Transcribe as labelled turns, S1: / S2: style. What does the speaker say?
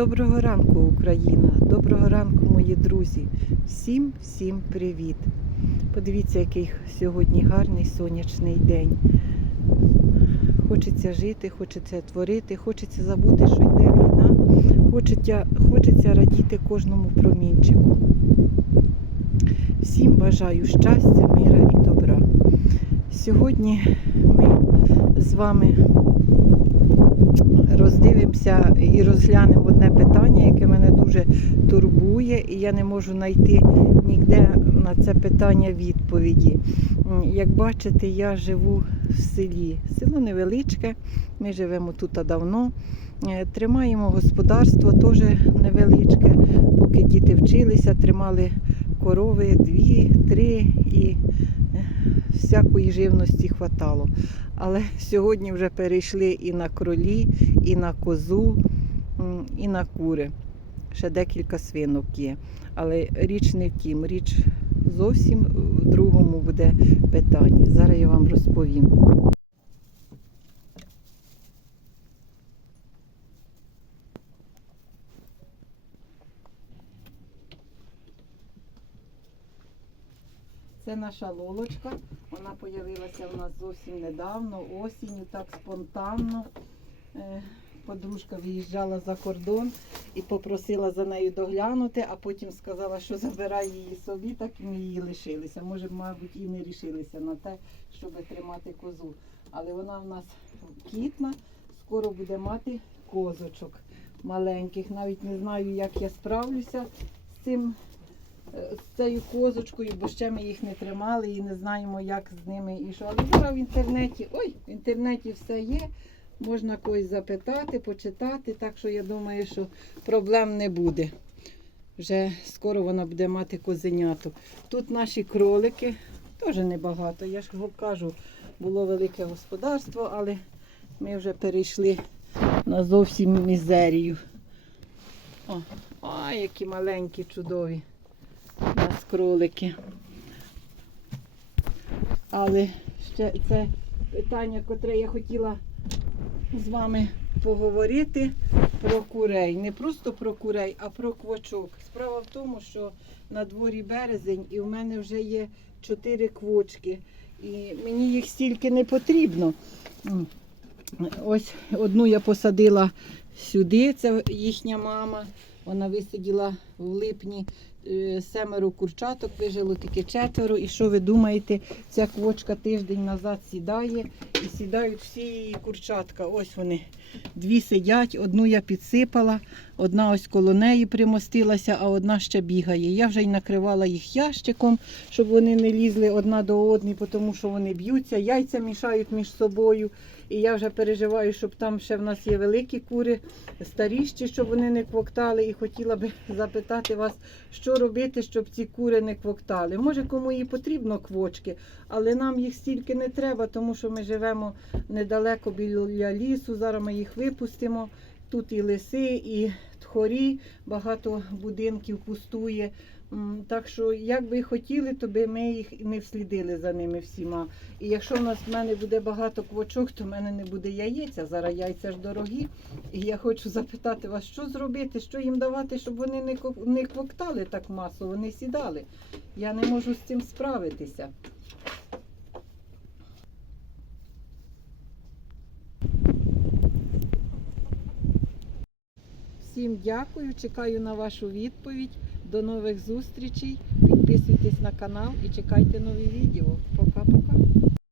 S1: Доброго ранку, Україна! Доброго ранку, мої друзі! Всім всім привіт! Подивіться, який сьогодні гарний сонячний день. Хочеться жити, хочеться творити, хочеться забути, що йде війна, хочеться, хочеться радіти кожному промінчику. Всім бажаю щастя, мира і добра. Сьогодні ми з вами роздивимося і розглянемо одне питання, яке мене дуже турбує, і я не можу знайти ніде на це питання відповіді. Як бачите, я живу в селі. Село невеличке, ми живемо тут давно. Е, Тримаємо господарство теж невеличке. Поки діти вчилися, тримали корови дві, три і е, всякої живності хватало. Але сьогодні вже перейшли і на кролі, і на козу, і на кури. Ще декілька свинок є. Але річ не в тім, річ зовсім в другому буде питанні. Зараз я вам розповім. Це наша лолочка. Вона з'явилася у нас зовсім недавно, осінню, так спонтанно. Е, Подружка виїжджала за кордон і попросила за нею доглянути, а потім сказала, що забирай її собі, так ми її лишилися. Може, мабуть, і не рішилися на те, щоб тримати козу. Але вона в нас кітна, скоро буде мати козочок маленьких. Навіть не знаю, як я справлюся з цим з цією козочкою, бо ще ми їх не тримали і не знаємо, як з ними і що. Але зараз в інтернеті, ой, в інтернеті все є. Можна когось запитати, почитати, так що я думаю, що проблем не буде. Вже скоро вона буде мати козеняток. Тут наші кролики, теж небагато. Я ж кажу, було велике господарство, але ми вже перейшли на зовсім мізерію. О, а, які маленькі, чудові кролики. Але ще це питання, котре я хотіла з вами поговорити про курей. Не просто про курей, а про квочок. Справа в тому, що на дворі березень і в мене вже є чотири квочки. І мені їх стільки не потрібно. Ось одну я посадила сюди, це їхня мама. Вона висиділа в липні семеро курчаток, вижило тільки четверо. І що ви думаєте, ця квочка тиждень назад сідає і сідають всі її курчатка. Ось вони. Дві сидять, одну я підсипала, одна ось коло неї примостилася, а одна ще бігає. Я вже й накривала їх ящиком, щоб вони не лізли одна до одної, тому що вони б'ються, яйця мішають між собою. І я вже переживаю, щоб там ще в нас є великі кури, старіші, щоб вони не квоктали. І хотіла би запитати вас, що робити, щоб ці кури не квоктали. Може, кому і потрібно квочки, але нам їх стільки не треба, тому що ми живемо недалеко біля лісу. Зараз ми їх випустимо. Тут і лиси, і тхорі, багато будинків пустує. Так що, як би хотіли, то би ми їх не вслідили за ними всіма. І якщо в нас в мене буде багато квочок, то в мене не буде а зараз яйця ж дорогі. І я хочу запитати вас, що зробити, що їм давати, щоб вони не квоктали так масово, не сідали. Я не можу з цим справитися. Всім дякую, чекаю на вашу відповідь. До нових зустрічей. Підписуйтесь на канал і чекайте нові відео. Пока-пока.